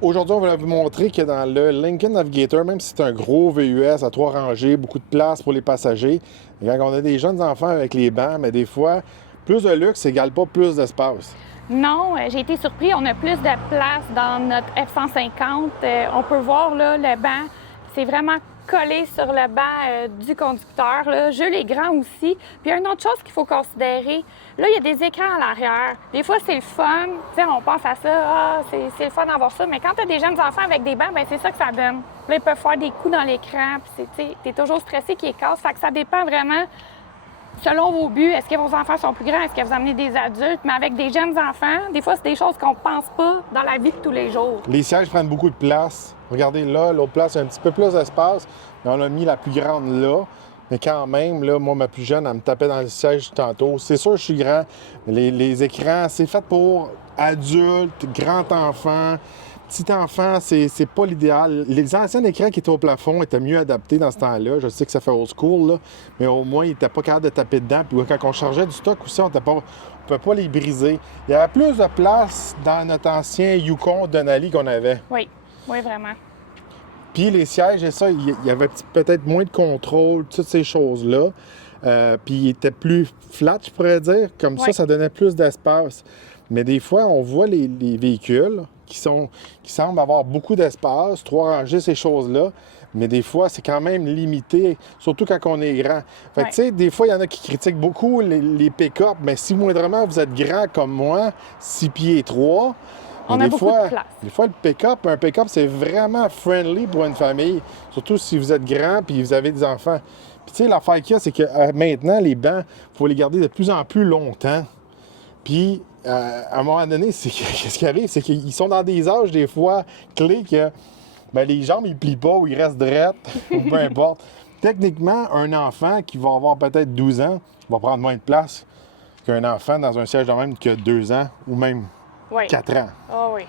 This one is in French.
Aujourd'hui, on va vous montrer que dans le Lincoln Navigator, même si c'est un gros VUS à 3 rangées, beaucoup de place pour les passagers, quand on a des jeunes enfants avec les bancs, mais des fois, plus de luxe n'égale pas plus d'espace. Non, j'ai été surpris. On a plus de place dans notre F-150. On peut voir là, le banc, c'est vraiment collé sur le banc du conducteur. Là. Jules est grand aussi. Puis il y a une autre chose qu'il faut considérer. Là, il y a des écrans à l'arrière. Des fois, c'est le fun. Tu sais, on pense à ça, c'est le fun d'avoir ça. Mais quand tu as des jeunes enfants avec des bancs, bien, c'est ça que ça donne. Là, ils peuvent faire des coups dans l'écran. Puis tu es toujours stressé qu'ils cassent. Fait que ça dépend vraiment. Selon vos buts, est-ce que vos enfants sont plus grands? Est-ce que vous amenez des adultes? Mais avec des jeunes enfants, des fois, c'est des choses qu'on ne pense pas dans la vie de tous les jours. Les sièges prennent beaucoup de place. Regardez là, l'autre place, il y a un petit peu plus d'espace, mais on a mis la plus grande là. Mais quand même, là, moi, ma plus jeune, elle me tapait dans le siège tantôt. C'est sûr, je suis grand. Mais les écrans, c'est fait pour adultes, grands enfants. Petit enfant, c'est pas l'idéal. Les anciens écrans qui étaient au plafond étaient mieux adaptés dans ce temps-là. Je sais que ça fait old school, là, mais au moins, ils n'étaient pas capables de taper dedans. Puis quand on chargeait du stock aussi, on ne pouvait pas les briser. Il y avait plus de place dans notre ancien Yukon Denali qu'on avait. Oui, oui, vraiment. Puis les sièges et ça, il y avait peut-être moins de contrôle, toutes ces choses-là. Puis il était plus flat, je pourrais dire. Comme Oui. ça donnait plus d'espace. Mais des fois, on voit les véhicules qui semblent avoir beaucoup d'espace, 3 rangées, ces choses-là. Mais des fois, c'est quand même limité, surtout quand on est grand. Fait que, tu sais, des fois, il y en a qui critiquent beaucoup les pick-up. Mais si moindrement vous êtes grand comme moi, 6 pieds 3, On a beaucoup de place. des fois, un pick-up, c'est vraiment friendly pour une famille, surtout si vous êtes grand et vous avez des enfants. Puis, tu sais, l'affaire qu'il y a, c'est que maintenant, les bancs, il faut les garder de plus en plus longtemps. Puis, à un moment donné, qu'est-ce qui arrive, c'est qu'ils sont dans des âges, des fois, clés que ben, les jambes, ils plient pas ou ils restent drettes, ou peu importe. Techniquement, un enfant qui va avoir peut-être 12 ans va prendre moins de place qu'un enfant dans un siège de même que 2 ans ou même Oui. 4 ans. Ah oui.